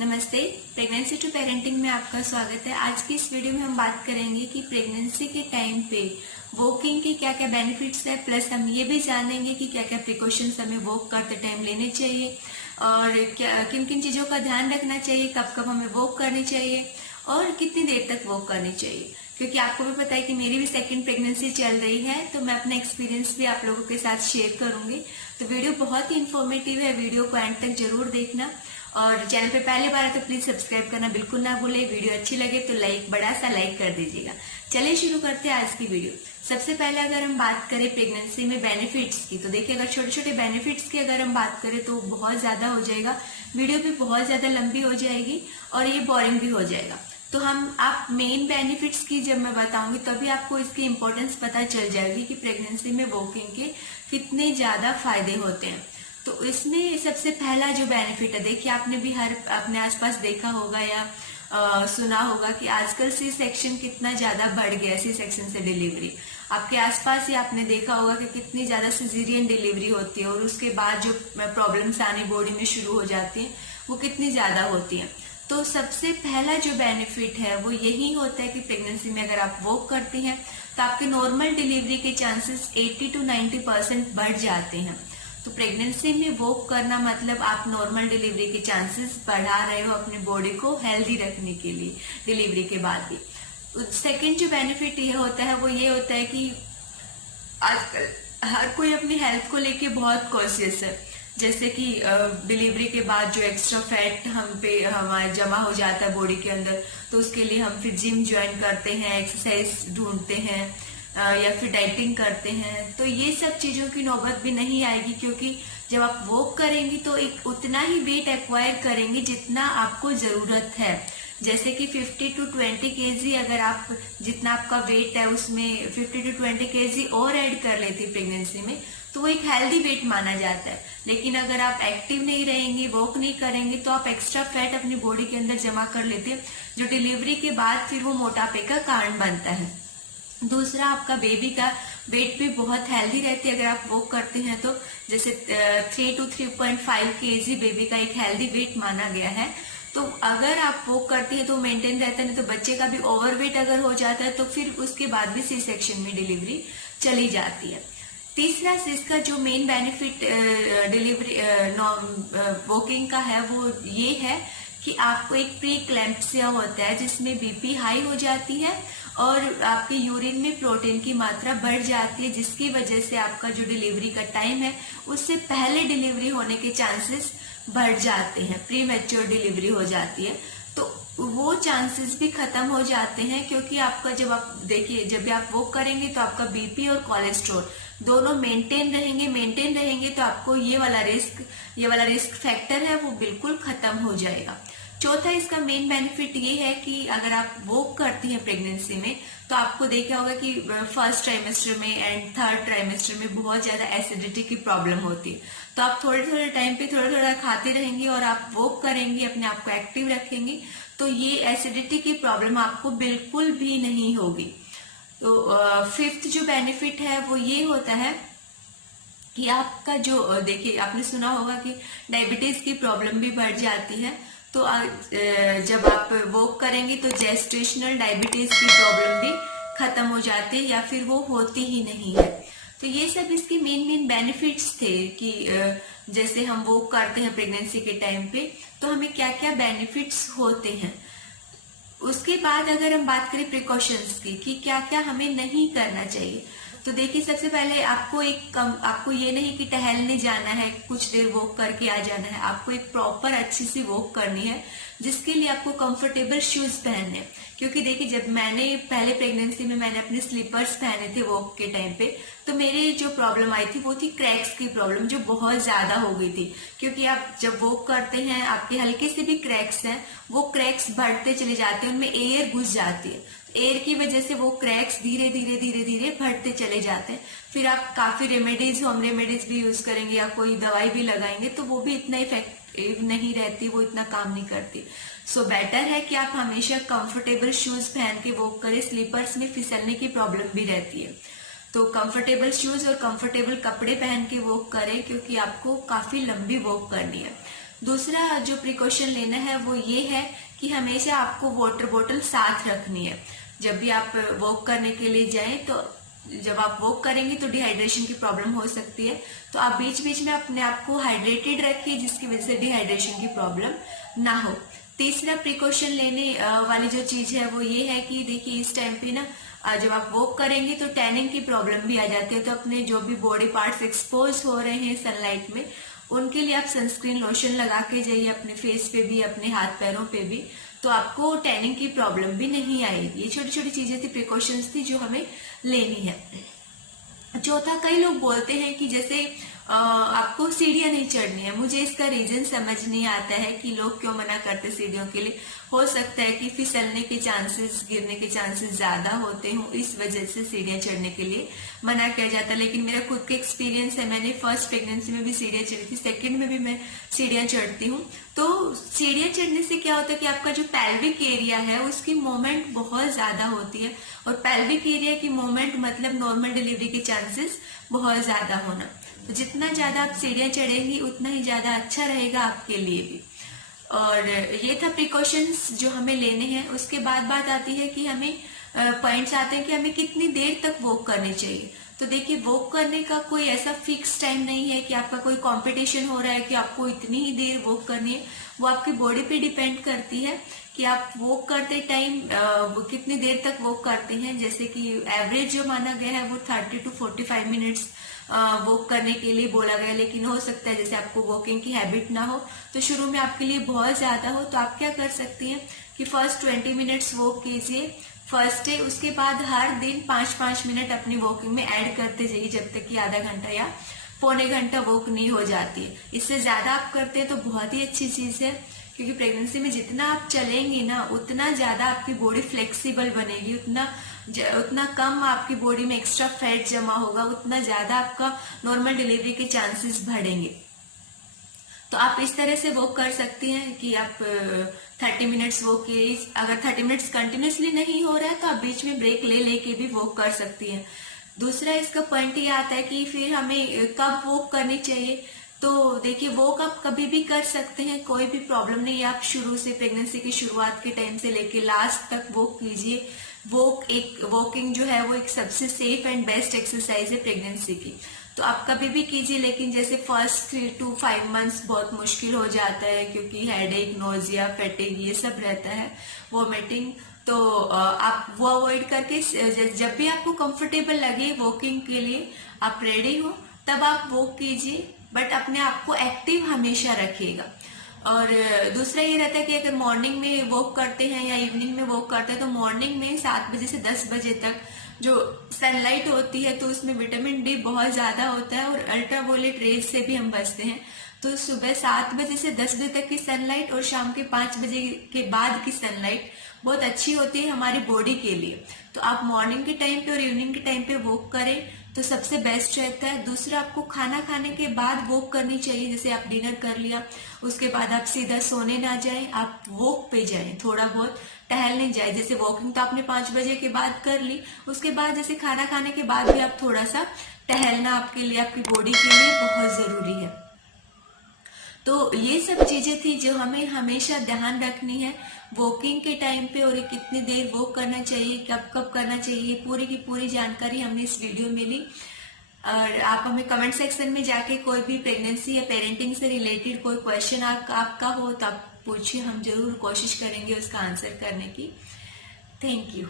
नमस्ते। Pregnancy to parenting में आपका स्वागत है। आज की इस वीडियो में हम बात करेंगे कि प्रेगनेंसी के टाइम पे वॉकिंग के क्या क्या बेनिफिट्स है, प्लस हम ये भी जानेंगे कि क्या क्या प्रिकॉशंस हमें वॉक करते टाइम लेने चाहिए और क्या किन किन चीजों का ध्यान रखना चाहिए, कब कब हमें वॉक करनी चाहिए और कितनी देर तक वॉक करनी चाहिए। क्योंकि आपको भी पता है कि मेरी भी सेकंड प्रेगनेंसी चल रही है, तो मैं अपना एक्सपीरियंस भी आप लोगों के साथ शेयर करूंगी। तो वीडियो बहुत ही इन्फॉर्मेटिव है, वीडियो को एंड तक जरूर देखना और चैनल पे पहले बार है तो प्लीज सब्सक्राइब करना बिल्कुल ना भूले। वीडियो अच्छी लगे तो बड़ा सा लाइक कर दीजिएगा। चलिए शुरू करते हैं आज की वीडियो। सबसे पहले अगर हम बात करें प्रेगनेंसी में बेनिफिट्स की, तो देखिए अगर छोटे छोटे बेनिफिट्स की अगर हम बात करें तो बहुत ज्यादा हो जाएगा, वीडियो भी बहुत ज्यादा लंबी हो जाएगी और ये बोरिंग भी हो जाएगा। तो आप मेन बेनिफिट्स की जब मैं बताऊंगी तभी आपको इसकी इम्पोर्टेंस पता चल जाएगी कि प्रेगनेंसी में वॉकिंग के कितने ज्यादा फायदे होते हैं। तो इसमें सबसे पहला जो बेनिफिट है, देखिए आपने भी हर अपने आसपास देखा होगा या सुना होगा कि आजकल सी सेक्शन कितना ज्यादा बढ़ गया, सी सेक्शन से डिलीवरी। आपके आसपास ही आपने देखा होगा कि कितनी ज्यादा सिजेरियन डिलीवरी होती है और उसके बाद जो प्रॉब्लम्स आनी बॉडी में शुरू हो जाती हैं वो कितनी ज्यादा होती है। तो सबसे पहला जो बेनिफिट है वो यही होता है कि प्रेगनेंसी में अगर आप वॉक करती हैं तो आपके नॉर्मल डिलीवरी के चांसेस 80 to 90% बढ़ जाते हैं। तो प्रेगनेंसी में वॉक करना मतलब आप नॉर्मल डिलीवरी के चांसेस बढ़ा रहे हो अपने बॉडी को हेल्दी रखने के लिए डिलीवरी के बाद भी। सेकेंड जो बेनिफिट ये होता है वो ये होता है कि आजकल हर कोई अपनी हेल्थ को लेके बहुत कॉन्शियस है। जैसे कि डिलीवरी के बाद जो एक्स्ट्रा फैट हमारे जमा हो जाता है बॉडी के अंदर, तो उसके लिए हम फिर जिम ज्वाइन करते हैं, एक्सरसाइज ढूंढते हैं या फिर डाइटिंग करते हैं। तो ये सब चीजों की नौबत भी नहीं आएगी, क्योंकि जब आप वॉक करेंगी तो एक उतना ही वेट एक्वायर करेंगे जितना आपको जरूरत है। जैसे कि 50 to 20 kg अगर आप जितना आपका वेट है उसमें 50 to 20 kg और ऐड कर लेती प्रेगनेंसी में तो वो एक हेल्दी वेट माना जाता है। लेकिन अगर आप एक्टिव नहीं रहेंगे, वॉक नहीं करेंगे तो आप एक्स्ट्रा फैट अपनी बॉडी के अंदर जमा कर लेते हैं, जो डिलीवरी के बाद फिर वो मोटापे का कारण बनता है। दूसरा, आपका बेबी का वेट भी बहुत हेल्दी रहती है अगर आप वॉक करते हैं तो। जैसे 3 to 3.5 kg बेबी का एक हेल्दी वेट माना गया है। तो अगर आप वॉक करती है तो मेंटेन रहता है, नहीं तो बच्चे का भी ओवरवेट अगर हो जाता है तो फिर उसके बाद भी सी सेक्शन में डिलीवरी चली जाती है। तीसरा, इसका जो मेन बेनिफिट डिलीवरी वॉकिंग का है वो ये है कि आपको एक प्री क्लैम्प्सिया होता है जिसमें बीपी हाई हो जाती है और आपके यूरिन में प्रोटीन की मात्रा बढ़ जाती है, जिसकी वजह से आपका जो डिलीवरी का टाइम है उससे पहले डिलीवरी होने के चांसेस बढ़ जाते हैं, प्री मैच्योर डिलीवरी हो जाती है। तो वो चांसेस भी खत्म हो जाते हैं, क्योंकि आपका जब भी आप वॉक करेंगे तो आपका बीपी और कोलेस्ट्रॉल दोनों मेंटेन रहेंगे तो आपको ये वाला रिस्क फैक्टर है वो बिल्कुल खत्म हो जाएगा। चौथा, इसका मेन बेनिफिट ये है कि अगर आप वॉक करती हैं प्रेगनेंसी में तो आपको देखा होगा कि फर्स्ट ट्राइमेस्टर में एंड थर्ड ट्राइमेस्टर में बहुत ज्यादा एसिडिटी की प्रॉब्लम होती है। तो आप थोड़े टाइम पे थोड़ा खाते रहेंगी और आप वॉक करेंगी, अपने आप को एक्टिव रखेंगी, तो ये एसिडिटी की प्रॉब्लम आपको बिल्कुल भी नहीं होगी। तो फिफ्थ जो बेनिफिट है वो ये होता है कि आपका जो देखिए आपने सुना होगा कि डायबिटीज की प्रॉब्लम भी बढ़ जाती है। तो जब आप वॉक करेंगे तो जेस्टेशनल डायबिटीज की प्रॉब्लम भी खत्म हो जाती है या फिर वो होती ही नहीं है। तो ये सब इसके मेन बेनिफिट्स थे कि जैसे हम वॉक करते हैं प्रेगनेंसी के टाइम पे तो हमें क्या क्या बेनिफिट्स होते हैं। उसके बाद अगर हम बात करें प्रिकॉशंस की कि क्या क्या हमें नहीं करना चाहिए, तो देखिए सबसे पहले आपको ये नहीं कि टहलने जाना है, कुछ देर वॉक करके आ जाना है। आपको एक प्रॉपर अच्छी सी वॉक करनी है, जिसके लिए आपको कंफर्टेबल शूज पहनने हैं। क्योंकि देखिए जब मैंने पहले प्रेगनेंसी में मैंने अपने स्लीपर्स पहने थे वॉक के टाइम पे, तो मेरी जो प्रॉब्लम आई थी वो थी क्रैक्स की प्रॉब्लम, जो बहुत ज्यादा हो गई थी। क्योंकि आप जब वॉक करते हैं आपके हल्के से भी क्रैक्स हैं, वो क्रैक्स बढ़ते चले जाते हैं, उनमें एयर घुस जाती है। एयर की वजह से वो क्रैक्स धीरे धीरे बढ़ते चले जाते हैं। फिर आप काफी होम रेमेडीज भी यूज करेंगे या कोई दवाई भी लगाएंगे तो वो भी इतना इफेक्टिव नहीं रहती, वो इतना काम नहीं करती। सो बेटर है कि आप हमेशा कंफर्टेबल शूज पहन के वॉक करें। स्लीपर्स में फिसलने की प्रॉब्लम भी रहती है, तो कंफर्टेबल शूज और कंफर्टेबल कपड़े पहन के वॉक करें, क्योंकि आपको काफी लंबी वॉक करनी है। दूसरा जो प्रिकॉशन लेना है वो ये है कि हमेशा आपको वाटर बोतल साथ रखनी है। जब भी आप वॉक करने के लिए जाएं तो जब आप वॉक करेंगे तो डिहाइड्रेशन की प्रॉब्लम हो सकती है, तो आप बीच बीच में अपने आप को हाइड्रेटेड रखिए जिसकी वजह से डिहाइड्रेशन की प्रॉब्लम ना हो। तीसरा प्रिकॉशन लेने वाली जो चीज है वो ये है कि देखिए इस टाइम पे ना जब आप वॉक करेंगे तो टैनिंग की प्रॉब्लम भी आ जाती है, तो अपने जो भी बॉडी पार्ट्स एक्सपोज हो रहे हैं सनलाइट में उनके लिए आप सनस्क्रीन लोशन लगा के जाइए, अपने फेस पे भी अपने हाथ पैरों पे भी, तो आपको टैनिंग की प्रॉब्लम भी नहीं आएगी। ये छोटी छोटी चीजें थी, प्रिकॉशंस थी जो हमें लेनी है। चौथा, कई लोग बोलते हैं कि जैसे आपको सीढ़ियां नहीं चढ़नी है। मुझे इसका रीजन समझ नहीं आता है कि लोग क्यों मना करते सीढ़ियों के लिए। हो सकता है कि फिसलने के चांसेस, गिरने के चांसेस ज्यादा होते हो, इस वजह से सीढ़ियां चढ़ने के लिए मना किया जाता है। लेकिन मेरा खुद का एक्सपीरियंस है, मैंने फर्स्ट प्रेगनेंसी में भी सीढ़ियां चढ़ी थी, सेकंड में भी मैं सीढ़ियां चढ़ती हूँ। तो सीढ़ियां चढ़ने से क्या होता है कि आपका जो पेल्विक एरिया है उसकी मूवमेंट बहुत ज्यादा होती है, और पेल्विक एरिया की मूवमेंट मतलब नॉर्मल डिलीवरी के चांसेस बहुत ज्यादा होना। तो जितना ज्यादा आप सीढ़ियां चढ़ेंगी उतना ही ज्यादा अच्छा रहेगा आपके लिए भी। और ये था प्रिकॉशंस जो हमें लेने हैं। उसके बाद बात आती है कि हमें पॉइंट्स आते हैं कि हमें कितनी देर तक वॉक करनी चाहिए। तो देखिए, वॉक करने का कोई ऐसा फिक्स टाइम नहीं है कि आपका कोई कंपटीशन हो रहा है कि आपको इतनी ही देर वॉक करनी है। वो आपकी बॉडी पे डिपेंड करती है कि आप वॉक करते टाइम कितनी देर तक वॉक करते हैं। जैसे कि एवरेज जो माना गया है वो 30 to 45 मिनट्स वॉक करने के लिए बोला गया। लेकिन हो सकता है जैसे आपको वॉकिंग की हैबिट ना हो तो शुरू में आपके लिए बहुत ज्यादा हो, तो आप क्या कर सकती हैं कि फर्स्ट 20 मिनट्स वॉक कीजिए फर्स्ट डे। उसके बाद हर दिन 5-5 मिनट अपनी वॉकिंग में ऐड करते जाइए जब तक कि आधा घंटा या पौने घंटा वॉक नहीं हो जाती है। इससे ज्यादा आप करते हैं तो बहुत ही अच्छी चीज है, क्योंकि प्रेगनेंसी में जितना आप चलेंगे ना उतना ज्यादा आपकी बॉडी फ्लेक्सिबल बनेगी, उतना कम आपकी बॉडी में एक्स्ट्रा फैट जमा होगा, उतना ज्यादा आपका नॉर्मल डिलीवरी के चांसेस बढ़ेंगे। तो आप इस तरह से वॉक कर सकती हैं कि आप 30 मिनट्स वॉक किए। अगर 30 मिनट्स कंटिन्यूसली नहीं हो रहा है तो आप बीच में ब्रेक ले लेके भी वॉक कर सकती हैं। दूसरा इसका पॉइंट ये आता है कि फिर हमें कब वॉक करनी चाहिए। तो देखिए, वॉक आप कभी भी कर सकते हैं, कोई भी प्रॉब्लम नहीं है। आप शुरू से, प्रेगनेंसी की शुरुआत के टाइम से लेके लास्ट तक वॉक कीजिए। वॉकिंग जो है वो एक सबसे सेफ एंड बेस्ट एक्सरसाइज है प्रेगनेंसी की, तो आप कभी भी कीजिए। लेकिन जैसे फर्स्ट 3 to 5 मंथ्स बहुत मुश्किल हो जाता है, क्योंकि हेडेक, नोजिया, फैटिग ये सब रहता है, वॉमिटिंग, तो आप वो अवॉइड करके जब भी आपको कंफर्टेबल लगे वॉकिंग के लिए, आप रेडी हो तब आप वॉक कीजिए, बट अपने आप को एक्टिव हमेशा रखिएगा। और दूसरा ये रहता है कि अगर मॉर्निंग में वॉक करते हैं या इवनिंग में वॉक करते हैं तो मॉर्निंग में 7 बजे से 10 बजे तक जो सनलाइट होती है तो उसमें विटामिन डी बहुत ज्यादा होता है और अल्ट्रावायलेट रेज से भी हम बचते हैं। तो सुबह 7 बजे से 10 बजे तक की सनलाइट और शाम के 5 बजे के बाद की सनलाइट बहुत अच्छी होती है हमारी बॉडी के लिए। तो आप मॉर्निंग के टाइम पे और इवनिंग के टाइम पे वॉक करें तो सबसे बेस्ट रहता है। दूसरा, आपको खाना खाने के बाद वॉक करनी चाहिए। जैसे आप डिनर कर लिया, उसके बाद आप सीधा सोने ना जाएं, आप वॉक पे जाएं, थोड़ा बहुत टहलने जाए। जैसे वॉकिंग तो आपने 5 बजे के बाद कर ली, उसके बाद जैसे खाना खाने के बाद भी आप थोड़ा सा टहलना आपके लिए, आपकी बॉडी के लिए बहुत जरूरी है। तो ये सब चीजें थी जो हमें हमेशा ध्यान रखनी है वॉकिंग के टाइम पे, और कितनी देर वॉक करना चाहिए, कब कब करना चाहिए, पूरी की पूरी जानकारी हमें इस वीडियो में ली। और आप हमें कमेंट सेक्शन में जाके कोई भी प्रेगनेंसी या पेरेंटिंग से रिलेटेड कोई क्वेश्चन आपका हो तो आप पूछिए, हम जरूर कोशिश करेंगे उसका आंसर करने की। Thank you.